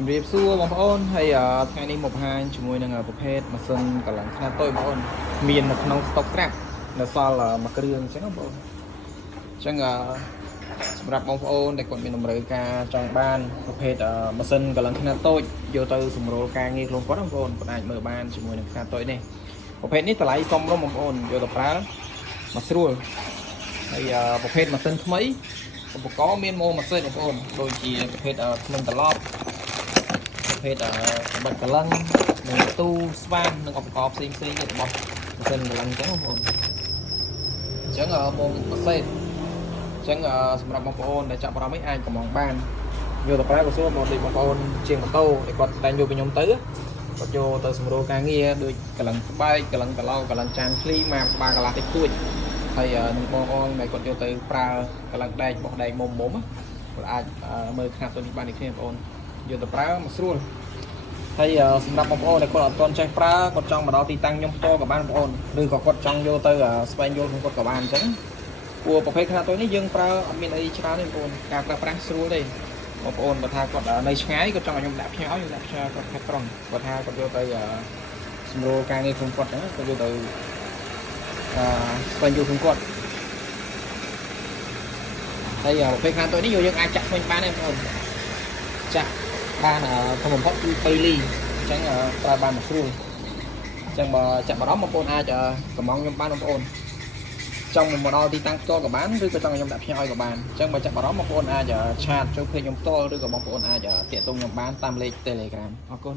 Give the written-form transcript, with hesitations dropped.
ជំរាបសួរបងប្អូនហើយថ្ងៃនេះមកបង្ហាញជាមួយនឹងប្រភេទម៉ាស៊ីនកន្លងខ្នាតតូចបងប្អូនមាននៅក្នុងស្តុកក្រាបនៅសល់មួយគ្រឿងអញ្ចឹងបងប្អូនអញ្ចឹងសម្រាប់បងប្អូនដែលគាត់មានតម្រូវការចង់បានប្រភេទម៉ាស៊ីនកន្លងខ្នាតតូចយកទៅសម្រួលការងារខ្លួនគាត់បងប្អូនគាត់អាចមើលបានជាមួយនឹងខ្នាតតូចនេះប្រភេទនេះតម្លៃសមរម្យបងប្អូនយកទៅប្រើមកស្រួលហើយប្រភេទម៉ាស៊ីនថ្មីឧបករណ៍មានម៉ូម៉ាស៊ីនបងប្អូនដូចជាប្រភេទភ្លើងត្រឡប់ប្រភេទបិទកលឹងនិងទូស្វាននិងឧបករណ៍ផ្សេងៗរបស់ម៉ាស៊ីនកលឹងអញ្ចឹងបងប្អូនអញ្ចឹងម៉ូម៉ាស៊ីនអញ្ចឹងសម្រាប់បងប្អូនដែលចាប់អារម្មណ៍អាចកំងបានយកទៅប្រើក៏សួរបងប្អូនជាងម៉ូតូដែលគាត់តែងយកពីខ្ញុំទៅគាត់យកទៅសម្រួលការងារដូចកលឹងស្បែកកលឹងកឡោកលឹងចានឃ្លីម៉ាក្បាលកន្លះតិចតួចហើយនឹងបងប្អូនដែលគាត់យកទៅប្រើកលឹងដែកបោះដែកមុំគាត់អាចមើលខ្នាតនេះបាននេះគ្នាបងប្អូនយកទៅប្រើមកស្រួលហើយសម្រាប់បងប្អូនដែលគាត់អត់ទាន់ចេះប្រើគាត់ចង់មកដល់ទីតាំងខ្ញុំផ្ទាល់ក៏បានបងប្អូនឬក៏គាត់ចង់យកទៅស្វែងយល់ក្នុងគាត់ក៏បានអញ្ចឹងព្រោះប្រភេទខ្នាតតូចនេះយើងប្រើអត់មានអីច្រើនទេបងប្អូនការប្រើប្រាស់ស្រួលទេបងប្អូនបើថាគាត់នៅឆ្ងាយគាត់ចង់ឲ្យខ្ញុំដាក់ផ្ញើឲ្យខ្ញុំដាក់ផ្ញើគាត់ខិតក្រុងគាត់ថាគាត់យកទៅសម្រួលការងារក្នុងគាត់អញ្ចឹងគាត់យកទៅស្វែងយល់ក្នុងគាត់ហើយប្រភេទខ្នាតតូចនេះយើងអាចចាក់ធ្មេញបានទេបងប្អូនចាក់បានធំបំផុតគឺ2លីអញ្ចឹងប្រើបានមកស្រួលអញ្ចឹងបើចាក់បារម្ភបងប្អូនអាចកំងខ្ញុំបានបងប្អូនចង់មកដល់ទីតាំងផ្ទាល់ក៏បានឬក៏ចង់ខ្ញុំដាក់ផ្ញើឲ្យក៏បានអញ្ចឹងបើចាក់បារម្ភបងប្អូនអាចឆាតចូលពេកខ្ញុំផ្ទាល់ឬក៏បងប្អូនអាចតាក់ទងខ្ញុំបានតាមលេខ Telegram អរគុណ